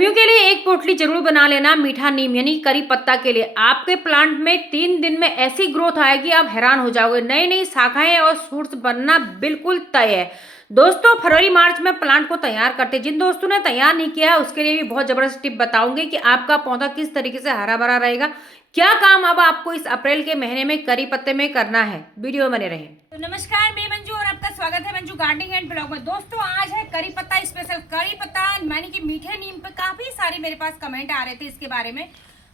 गर्मियों के लिए एक पोटली जरूर बना लेना मीठा नीम यानी करी पत्ता के लिए। आपके प्लांट में 3 दिन में ऐसी ग्रोथ आएगी, आप हैरान हो जाओगे। नई नई शाखाएं और शूट्स बनना बिल्कुल तय है। दोस्तों, फरवरी मार्च में प्लांट को तैयार करते हैं। जिन दोस्तों ने तैयार नहीं किया है उसके लिए भी बहुत जबरदस्त टिप बताऊंगी कि आपका पौधा किस तरीके से हरा भरा रहेगा। क्या काम अब आपको इस अप्रैल के महीने में करी पत्ते में करना है, वीडियो में बने रहे। तो नमस्कार, मैं मंजू और आपका स्वागत है मंजू गार्डनिंग एंड ब्लॉग में। दोस्तों, आज है करी पत्ता स्पेशल। करी पत्ता माने कि मीठे नीम पे काफी सारे मेरे पास कमेंट आ रहे थे इसके बारे में।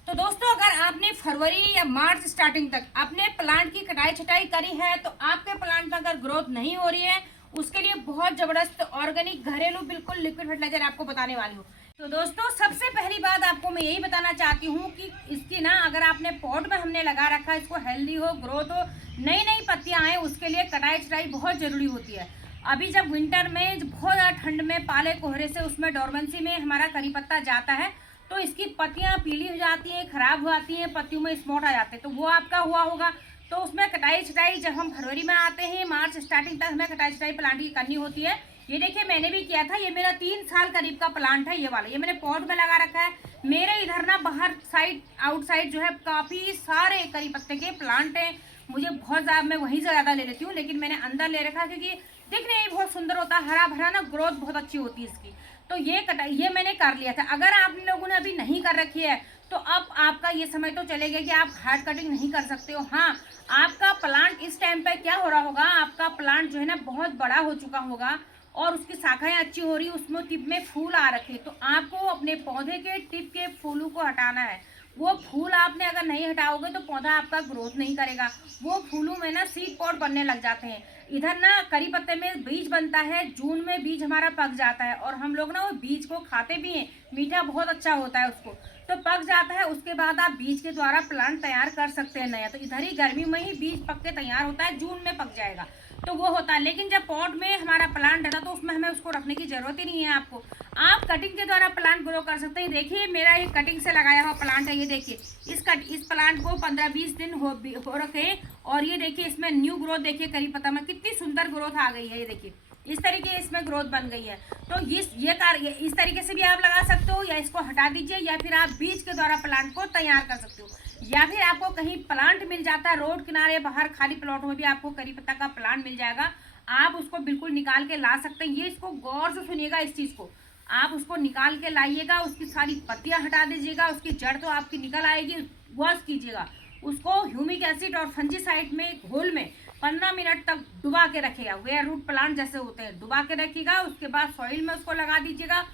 तो दोस्तों, अगर आपने फरवरी या मार्च स्टार्टिंग तक अपने प्लांट की कटाई छटाई करी है तो आपके प्लांट में अगर ग्रोथ नहीं हो रही है, उसके लिए बहुत जबरदस्त ऑर्गेनिक घरेलू बिल्कुल लिक्विड फर्टिलाइजर आपको बताने वाली हूँ। तो दोस्तों, सबसे पहली बात आपको मैं यही बताना चाहती हूँ कि इसकी ना, अगर आपने पॉट में हमने लगा रखा है, इसको हेल्दी हो, ग्रोथ हो, नई नई पत्तियां आए, उसके लिए कटाई छटाई बहुत जरूरी होती है। अभी जब विंटर में बहुत ज़्यादा ठंड में पाले कोहरे से उसमें डोरमेंसी में हमारा करी पत्ता जाता है तो इसकी पत्तियां पीली हो जाती हैं, खराब हो जाती हैं, पत्तियों में स्पॉट आ जाते हैं। तो वो आपका हुआ होगा। तो उसमें कटाई छटाई जब हम फरवरी में आते हैं, मार्च स्टार्टिंग तक हमें कटाई छटाई प्लांट की करनी होती है। ये देखिए, मैंने भी किया था। ये मेरा 3 साल करीब का प्लांट है। ये वाला ये मैंने पॉट में लगा रखा है। मेरे इधर ना बाहर साइड आउटसाइड जो है काफ़ी सारे करी पत्ते के प्लांट हैं। मुझे बहुत ज़्यादा, मैं वहीं से ज़्यादा ले लेती हूँ, लेकिन मैंने अंदर ले रखा क्योंकि दिखने में बहुत सुंदर होता है, हरा भरा ना, ग्रोथ बहुत अच्छी होती है इसकी। तो ये कटाई ये मैंने कर लिया था। अगर आप लोगों ने अभी नहीं कर रखी है तो अब आपका ये समय तो चलेगा कि आप हार्ड कटिंग नहीं कर सकते हो। हाँ, आपका प्लांट इस टाइम पे क्या हो रहा होगा, आपका प्लांट जो है ना बहुत बड़ा हो चुका होगा और उसकी शाखाएं अच्छी हो रही, उसमें टिप में फूल आ रखे। तो आपको अपने पौधे के टिप के फूलों को हटाना है। वो फूल आपने अगर नहीं हटाओगे तो पौधा आपका ग्रोथ नहीं करेगा। वो फूलों में ना सीड पॉट बनने लग जाते हैं। इधर ना करी पत्ते में बीज बनता है, जून में बीज हमारा पक जाता है और हम लोग ना वो बीज को खाते भी हैं। मीठा बहुत अच्छा होता है उसको। तो पक जाता है, उसके बाद आप बीज के द्वारा प्लांट तैयार कर सकते हैं नया। तो इधर ही गर्मी में ही बीज पक के तैयार होता है, जून में पक जाएगा। तो वो होता है। लेकिन जब पॉट में हमारा प्लांट है ना, तो उसमें हमें उसको रखने की जरूरत ही नहीं है। आपको आप कटिंग के द्वारा प्लांट ग्रो कर सकते हैं। देखिए, मेरा ये कटिंग से लगाया हुआ प्लांट है। ये देखिए, इस प्लांट को 15-20 दिन हो रखे और ये देखिए इसमें न्यू ग्रोथ देखिए, करी पत्ता में कितनी सुंदर ग्रोथ आ गई है। ये देखिए, इस तरीके इसमें ग्रोथ बन गई है। तो इस तरीके से भी आप लगा सकते हो, या इसको हटा दीजिए, या फिर आप बीज के द्वारा प्लांट को तैयार कर सकते हो। या फिर आपको कहीं प्लांट मिल जाता है रोड किनारे बाहर खाली प्लॉट में भी आपको करी पत्ता का प्लांट मिल जाएगा। आप उसको बिल्कुल निकाल के ला सकते हैं। ये इसको गौर से सुनिएगा, इस चीज़ को आप उसको निकाल के लाइएगा, उसकी सारी पत्तियां हटा दीजिएगा, उसकी जड़ तो आपकी निकल आएगी, वॉश कीजिएगा उसको। ह्यूमिक एसिड और फंजीसाइड में घोल में 15 मिनट तक डुबा के रखेगा। वेयर रूट प्लांट जैसे होते हैं, डुबा के रखिएगा। उसके बाद सॉइल में उसको लगा दीजिएगा।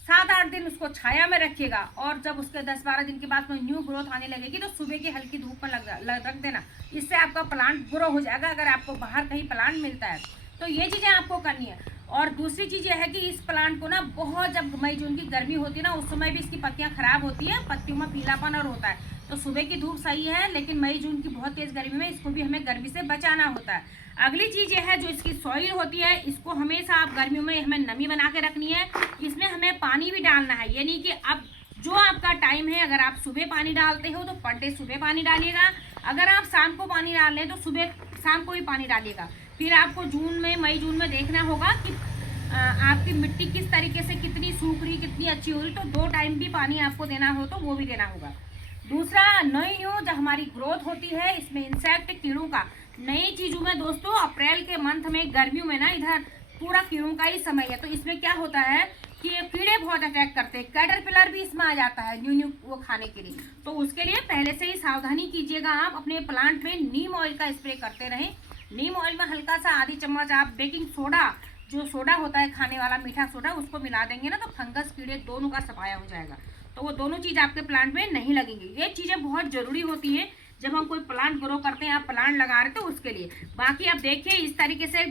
7-8 दिन उसको छाया में रखिएगा और जब उसके 10-12 दिन के बाद में न्यू ग्रोथ आने लगेगी तो सुबह की हल्की धूप में रख देना। इससे आपका प्लांट ग्रो हो जाएगा, अगर आपको बाहर कहीं प्लांट मिलता है तो। ये चीज़ें आपको करनी है। और दूसरी चीज़ यह है कि इस प्लांट को ना, बहुत जब मई जून की गर्मी होती है ना, उस समय भी इसकी पत्तियां खराब होती हैं, पत्तियों में पीलापन और होता है। तो सुबह की धूप सही है, लेकिन मई जून की बहुत तेज़ गर्मी में इसको भी हमें गर्मी से बचाना होता है। अगली चीज़ यह है, जो इसकी सॉइल होती है, इसको हमेशा आप गर्मियों में हमें नमी बना के रखनी है। इसमें हमें पानी भी डालना है, यानी कि अब जो आपका टाइम है, अगर आप सुबह पानी डालते हो तो पर डे सुबह पानी डालिएगा। अगर आप शाम को पानी डाल रहे हैं तो सुबह शाम को ही पानी डालिएगा। फिर आपको मई जून में देखना होगा कि आपकी मिट्टी किस तरीके से, कितनी सूख रही, कितनी अच्छी हो रही। तो 2 टाइम भी पानी आपको देना हो तो वो भी देना होगा। दूसरा, नई जब हमारी ग्रोथ होती है, इसमें इंसेक्ट कीड़ों का नई चीज़ों में दोस्तों, अप्रैल के मंथ में गर्मियों में ना इधर पूरा कीड़ों का ही समय है। तो इसमें क्या होता है कि ये कीड़े बहुत अटैक करते हैं। कैटरपिलर भी इसमें आ जाता है न्यू वो खाने के लिए। तो उसके लिए पहले से ही सावधानी कीजिएगा। आप अपने प्लांट में नीम ऑयल का स्प्रे करते रहें। नीम ऑयल में हल्का सा आधी चम्मच आप बेकिंग सोडा, जो सोडा होता है खाने वाला मीठा सोडा, उसको मिला देंगे ना, तो फंगस कीड़े दोनों का सफाया हो जाएगा। तो वो दोनों चीज़ आपके प्लांट में नहीं लगेंगी। ये चीज़ें बहुत ज़रूरी होती हैं जब हम कोई प्लांट ग्रो करते हैं, आप प्लांट लगा रहे तो उसके लिए। बाकी आप देखिए, इस तरीके से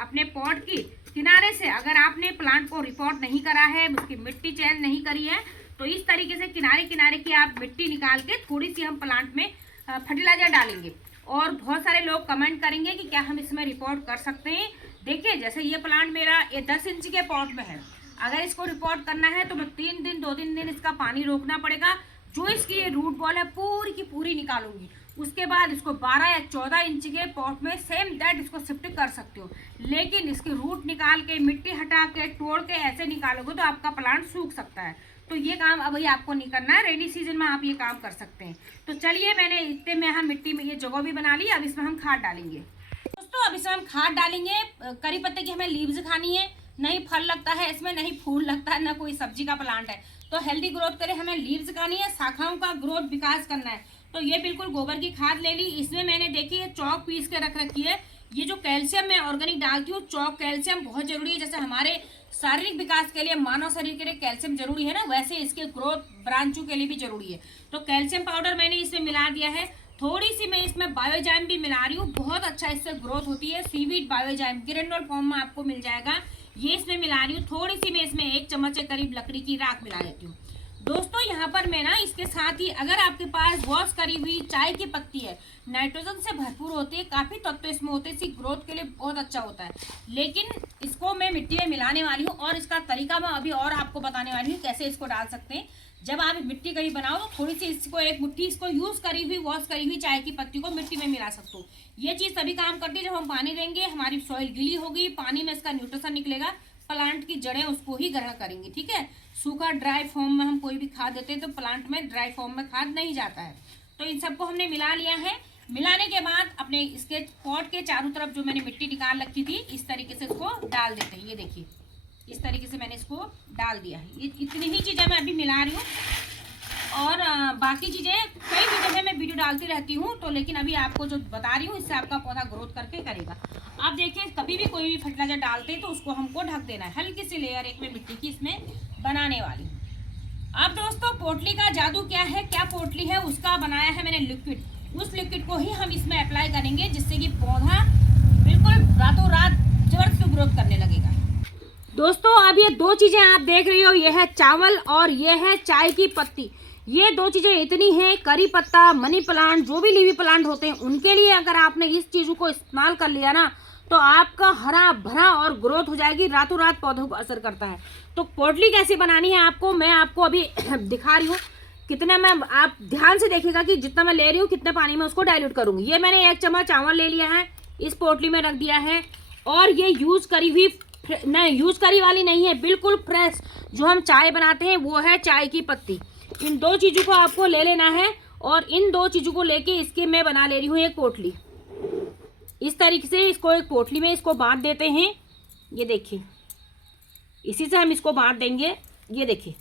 अपने पॉट की किनारे से अगर आपने प्लांट को रिपोर्ट नहीं करा है, उसकी मिट्टी चेंज नहीं करी है, तो इस तरीके से किनारे किनारे की आप मिट्टी निकाल के थोड़ी सी हम प्लांट में फर्टिलाइजर डालेंगे। और बहुत सारे लोग कमेंट करेंगे कि क्या हम इसमें रिपोर्ट कर सकते हैं। देखिए, जैसे ये प्लांट मेरा 10 इंच के पॉट में है, अगर इसको रिपोर्ट करना है तो मैं 2-3 दिन इसका पानी रोकना पड़ेगा। जो इसकी ये रूट बॉल है पूरी की पूरी निकालूंगी। उसके बाद इसको 12 या 14 इंच के पॉट में सेम दैट इसको शिफ्ट कर सकते हो। लेकिन इसकी रूट निकाल के, मिट्टी हटा के, तोड़ के ऐसे निकालोगे तो आपका प्लांट सूख सकता है। तो ये काम अभी आपको नहीं करना है, रेनी सीजन में आप ये काम कर सकते हैं। तो चलिए, मैंने इतने में हम मिट्टी में ये जगह भी बना ली। अब इसमें हम खाद डालेंगे दोस्तों। अब इसमें हम खाद डालेंगे। करी पत्ते की हमें लीव्स खानी है, नहीं फल लगता है इसमें, नहीं फूल लगता है, ना कोई सब्जी का प्लांट है। तो हेल्दी ग्रोथ करे हमें लीव्स खानी है, शाखाओं का ग्रोथ विकास करना है। तो ये बिल्कुल गोबर की खाद ले ली। इसमें मैंने देखी है चौक पीस के रख रखी है। ये जो कैल्शियम मैं ऑर्गेनिक डालती हूँ, चौक कैल्शियम बहुत जरूरी है। जैसे हमारे शारीरिक विकास के लिए, मानव शरीर के लिए कैल्शियम जरूरी है ना, वैसे इसके ग्रोथ ब्रांचों के लिए भी जरूरी है। तो कैल्शियम पाउडर मैंने इसमें मिला दिया है। थोड़ी सी मैं इसमें बायोजाइम भी मिला रही हूँ, बहुत अच्छा इससे ग्रोथ होती है। सीवीड बायोजाइम ग्रेनुल फॉर्म में आपको मिल जाएगा, ये इसमें मिला रही हूँ। थोड़ी सी मैं इसमें 1 चम्मच के करीब लकड़ी की राख मिला देती हूँ दोस्तों। यहाँ पर मैं ना इसके साथ ही, अगर आपके पास वॉश करी हुई चाय की पत्ती है, नाइट्रोजन से भरपूर होती है, काफी तत्व इसमें होते हैं, इसकी ग्रोथ के लिए बहुत अच्छा होता है। लेकिन इसको मैं मिट्टी में मिलाने वाली हूँ और इसका तरीका मैं अभी और आपको बताने वाली हूँ कैसे इसको डाल सकते हैं। जब आप मिट्टी कहीं बनाओ तो थोड़ी सी इसको, एक मुट्ठी इसको यूज करी हुई, वॉश करी हुई चाय की पत्ती को मिट्टी में मिला सकते हो। ये चीज तभी काम करती है जब हम पानी देंगे, हमारी सॉइल गीली होगी, पानी में इसका न्यूट्रिशन निकलेगा, प्लांट की जड़ें उसको ही ग्रहण करेंगी। ठीक है, सूखा ड्राई फॉर्म में हम कोई भी खाद देते हैं तो प्लांट में ड्राई फॉर्म में खाद नहीं जाता है। तो इन सबको हमने मिला लिया है। मिलाने के बाद अपने इसके पॉट के चारों तरफ जो मैंने मिट्टी निकाल रखी थी, इस तरीके से इसको डाल देते हैं। ये देखिए, इस तरीके से मैंने इसको डाल दिया है। ये इतनी ही चीज़ें मैं अभी मिला रही हूँ, और बाकी चीज़ें कई जगह मैं वीडियो डालती रहती हूँ। तो लेकिन अभी आपको जो बता रही हूँ, इससे आपका पौधा ग्रोथ करके करेगा। आप देखिए, कभी भी कोई भी फर्टिलाइजर डालते हैं तो उसको हमको ढक देना है, हल्की सी लेयर एक में मिट्टी की इसमें बनाने वाली। अब दोस्तों, पोटली का जादू क्या है, क्या पोटली है, उसका बनाया है मैंने लिक्विड। उस लिक्विड को ही हम इसमें अप्लाई करेंगे, जिससे कि पौधा बिल्कुल रातों रात जबरदस्त ग्रोथ करने लगेगा दोस्तों। अब ये 2 चीजें आप देख रही हो, ये है चावल और ये है चाय की पत्ती। ये 2 चीजें इतनी हैं, करी पत्ता, मनी प्लांट, जो भी लीवी प्लांट होते हैं उनके लिए अगर आपने इस चीजों को इस्तेमाल कर लिया ना, तो आपका हरा भरा और ग्रोथ हो जाएगी, रातों रात पौधों को असर करता है। तो पोटली कैसी बनानी है आपको, मैं आपको अभी दिखा रही हूँ। कितना मैं, आप ध्यान से देखिएगा कि जितना मैं ले रही हूँ कितने पानी में उसको डाइल्यूट करूंगी। ये मैंने 1 चम्मच चावल ले लिया है, इस पोटली में रख दिया है। और ये यूज करी हुई नहीं, यूज करी वाली नहीं है, बिल्कुल फ्रेश जो हम चाय बनाते हैं वो है चाय की पत्ती। इन 2 चीज़ों को आपको ले लेना है, और इन 2 चीज़ों को लेके इसके मैं बना ले रही हूँ एक पोटली। इस तरीके से इसको एक पोटली में इसको बांध देते हैं। ये देखिए, इसी से हम इसको बांध देंगे। ये देखिए,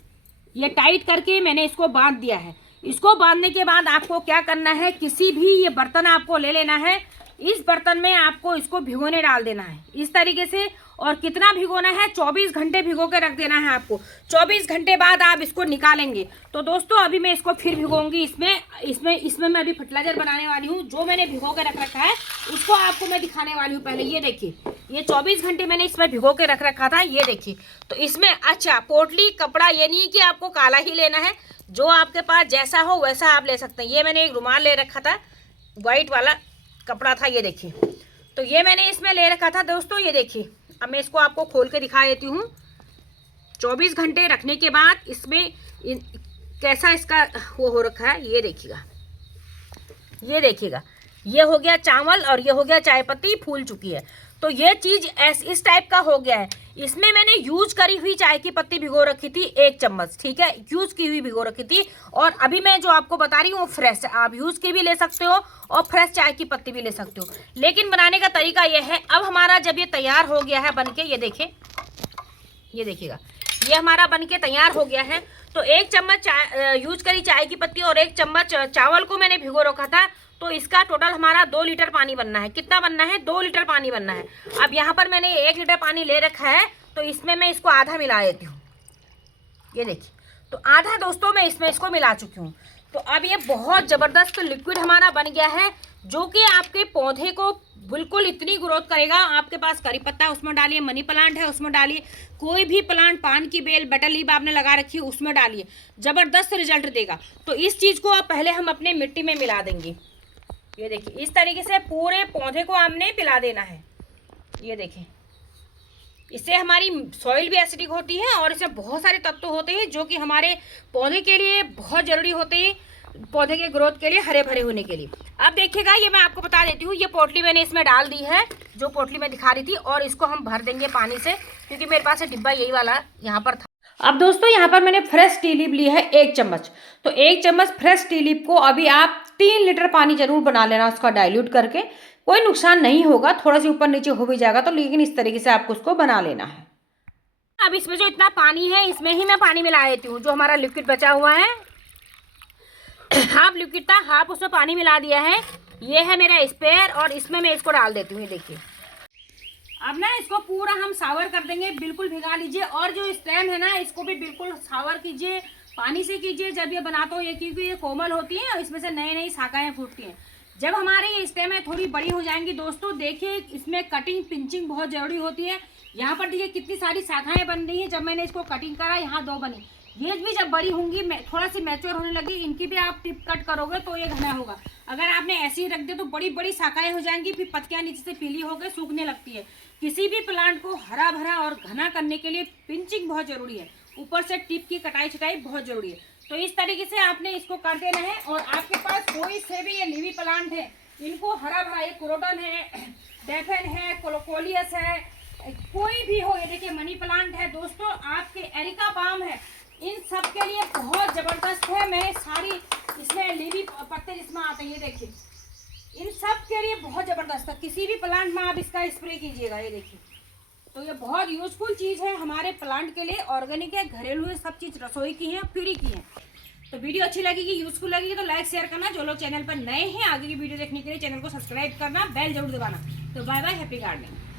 ये टाइट करके मैंने इसको बांध दिया है। इसको बांधने के बाद आपको क्या करना है, किसी भी ये बर्तन आपको ले लेना है। इस बर्तन में आपको इसको भिगोने डाल देना है इस तरीके से। और कितना भिगोना है, 24 घंटे भिगो के रख देना है आपको। 24 घंटे बाद आप इसको निकालेंगे। तो दोस्तों, अभी मैं इसको फिर भिगोऊंगी। इसमें मैं अभी फर्टिलाइजर बनाने वाली हूँ। जो मैंने भिगो के रख रखा है उसको आपको मैं दिखाने वाली हूँ। पहले ये देखिए, ये 24 घंटे मैंने इसमें भिगो के रख रखा था। ये देखिए, तो इसमें अच्छा पोटली कपड़ा, ये नहीं कि आपको काला ही लेना है, जो आपके पास जैसा हो वैसा आप ले सकते हैं। ये मैंने एक रुमाल ले रखा था, वाइट वाला कपड़ा था। ये देखिए, तो ये मैंने इसमें ले रखा था दोस्तों। ये देखिए, अब मैं इसको आपको खोल के दिखा देती हूँ। 24 घंटे रखने के बाद इसमें कैसा इसका वो हो रखा है, ये देखिएगा। ये देखिएगा, ये हो गया चावल और ये हो गया चाय पत्ती, फूल चुकी है। तो ये चीज़ इस टाइप का हो गया है। इसमें मैंने यूज करी हुई चाय की पत्ती भिगो रखी थी 1 चम्मच, ठीक है, यूज की हुई भिगो रखी थी। और अभी मैं जो आपको बता रही हूँ वो फ्रेश है, आप यूज की भी ले सकते हो और फ्रेश चाय की पत्ती भी ले सकते हो। लेकिन बनाने का तरीका ये है। अब हमारा जब ये तैयार हो गया है बनके, ये देखिए, ये देखिएगा, ये हमारा बनके तैयार हो गया है। तो 1 चम्मच यूज करी चाय की पत्ती और 1 चम्मच चावल को मैंने भिगो रखा था। तो इसका टोटल हमारा 2 लीटर पानी बनना है। कितना बनना है, 2 लीटर पानी बनना है। अब यहाँ पर मैंने 1 लीटर पानी ले रखा है, तो इसमें मैं इसको आधा मिला देती हूँ। ये देखिए, तो आधा दोस्तों मैं इसमें इसको मिला चुकी हूँ। तो अब ये बहुत ज़बरदस्त लिक्विड हमारा बन गया है, जो कि आपके पौधे को बिल्कुल इतनी ग्रोथ करेगा। आपके पास करी पत्ता है उसमें डालिए, मनी प्लांट है उसमें डालिए, कोई भी प्लांट, पान की बेल, बटर लीफ आपने लगा रखी है उसमें डालिए, ज़बरदस्त रिजल्ट देगा। तो इस चीज़ को आप पहले हम अपने मिट्टी में मिला देंगे। ये देखिए, इस तरीके से पूरे पौधे को हमने पिला देना है। ये देखिए, इससे हमारी सॉइल भी एसिडिक होती है और इसमें बहुत सारे तत्व होते हैं जो कि हमारे पौधे के लिए बहुत ज़रूरी होते हैं, पौधे के ग्रोथ के लिए, हरे भरे होने के लिए। अब देखिएगा, ये मैं आपको बता देती हूँ, ये पोटली मैंने इसमें डाल दी है, जो पोटली मैं दिखा रही थी, और इसको हम भर देंगे पानी से, क्योंकि मेरे पास डिब्बा यही वाला यहाँ पर था। अब दोस्तों यहाँ पर मैंने फ्रेश टी लीफ ली है 1 चम्मच। तो 1 चम्मच फ्रेश टी लीफ को अभी आप 3 लीटर पानी जरूर बना लेना उसका डाइल्यूट करके। कोई नुकसान नहीं होगा, थोड़ा सा ऊपर नीचे हो भी जाएगा तो, लेकिन इस तरीके से आपको उसको बना लेना है। अब इसमें जो इतना पानी है इसमें ही मैं पानी मिला देती हूँ, जो हमारा लिक्विड बचा हुआ है। हाफ लिक्विड था, हाफ उसमें पानी मिला दिया है। ये है मेरा स्पेयर और इसमें मैं इसको डाल देती हूँ। ये देखिए, अब ना इसको पूरा हम सावर कर देंगे, बिल्कुल भिगा लीजिए। और जो स्टेम है ना इसको भी बिल्कुल सावर कीजिए, पानी से कीजिए जब ये बनाते हो ये, क्योंकि ये कोमल होती है और इसमें से नई नई शाखाएं फूटती हैं। जब हमारी ये स्टेमें थोड़ी बड़ी हो जाएंगी दोस्तों, देखिए इसमें कटिंग पिंचिंग बहुत जरूरी होती है। यहाँ पर देखिए कितनी सारी शाखाएं बन रही है। जब मैंने इसको कटिंग करा यहाँ 2 बनी, ये भी जब बड़ी होंगी थोड़ा सी मैच्योर होने लगी, इनकी भी आप टिप कट करोगे तो ये घना होगा। अगर आपने ऐसे ही रख दिया तो बड़ी बड़ी शाखाएं हो जाएंगी, फिर पत्तियां नीचे से पीली होकर सूखने लगती है। किसी भी प्लांट को हरा भरा और घना करने के लिए पिंचिंग बहुत जरूरी है, ऊपर से टिप की कटाई छटाई बहुत जरूरी है। तो इस तरीके से आपने इसको कर देना है। और आपके पास कोई से भी ये लीवी प्लांट है, इनको हरा भरा, ये क्रोटन है, डेफेन है, कोलोकोलियस है, कोई भी हो, ये देखिए मनी प्लांट है दोस्तों, आपके एरिका पाम है, इन सब के लिए बहुत जबरदस्त है। मैं सारी इसमें लीवी पत्ते जिसमें आते हैं, ये देखिए इन सब के लिए बहुत जबरदस्त है। किसी भी प्लांट में आप इसका स्प्रे कीजिएगा। ये देखिए, तो ये बहुत यूजफुल चीज़ है हमारे प्लांट के लिए। ऑर्गेनिक है, घरेलू है, सब चीज़ रसोई की है, फ्री की है। तो वीडियो अच्छी लगेगी, यूजफुल लगेगी तो लाइक शेयर करना। जो लोग चैनल पर नए हैं, आगे की वीडियो देखने के लिए चैनल को सब्सक्राइब करना, बेल जरूर दबाना। तो बाय बाय, हैप्पी गार्डनिंग।